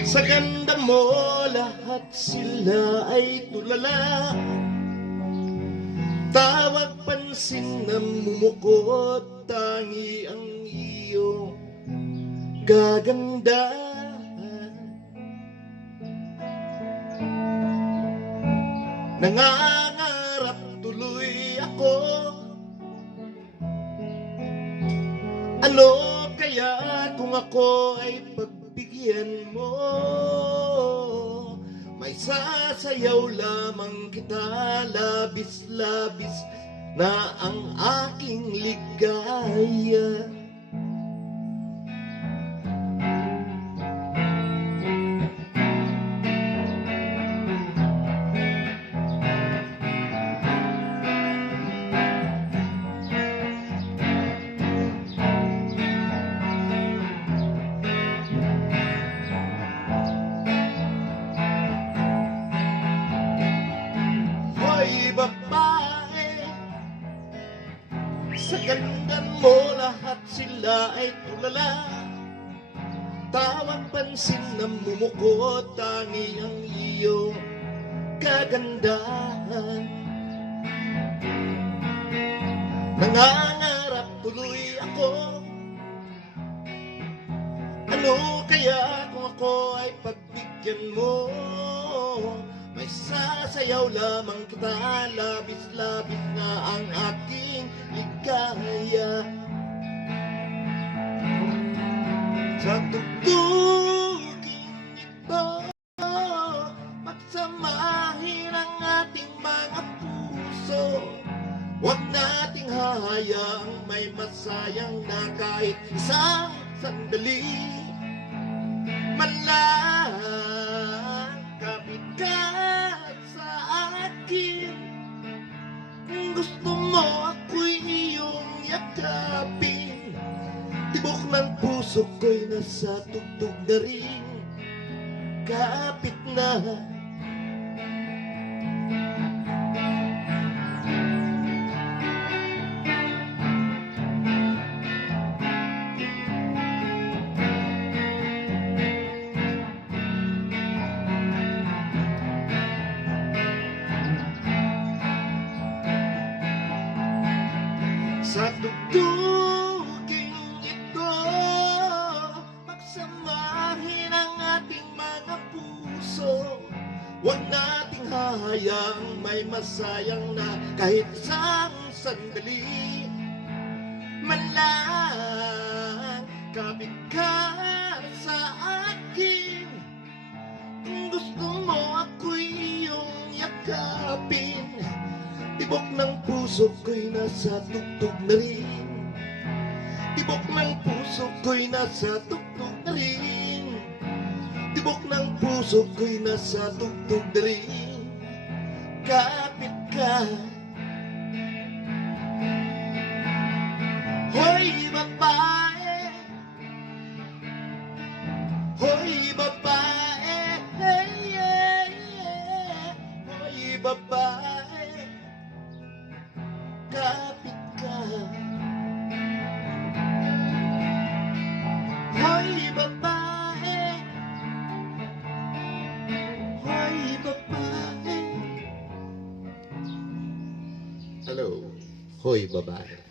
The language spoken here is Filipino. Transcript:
Sa ganda mo lahat sila ay tulala, tawag pansin na mumukot, tangi ang iyong kagandahan. Nangangarap tuloy ako, ano kaya kung ako ay pagbigyan mo? May sasayaw lamang kita, labis-labis na ang aking ligaya. Hoy babae, sa ganda mo lahat sila ay tulala, tawang pansin na mumukot, tangi ang iyong kagandahan. Nangangarap tuloy ako, ano kaya kung ako ay pagbigyan mo? May sasayaw lamang kita, labis-labis na ang aking ligaya. Sa tugtugin ito, pagsamahin ang ating mga puso. Huwag nating hahayaang may masayang na kahit isang sandali. Man lang kapit ka sa akin, kung gusto mo ako'y iyong yakapin. Tibok ng puso ko'y nasa tugtog na rin, kapit na. Sa tugtugin ito, pagsamahin ang ating mga puso. Huwag nating hahayaang may masayang na kahit isang sandali. Man lang kapit ka sa akin, kung gusto mo ako'y iyong yakapin. Tibok ng puso ko'y nasa tugtog na rin, tibok ng puso ko'y nasa tugtog na rin, tibok ng puso ko'y nasa tugtog na rin, kapit ka. Hoy babae, hoy babae, hey, yeah, yeah. Hoy babae, kapit ka. Hoy babae, hoy babae. Hello, hoy babae.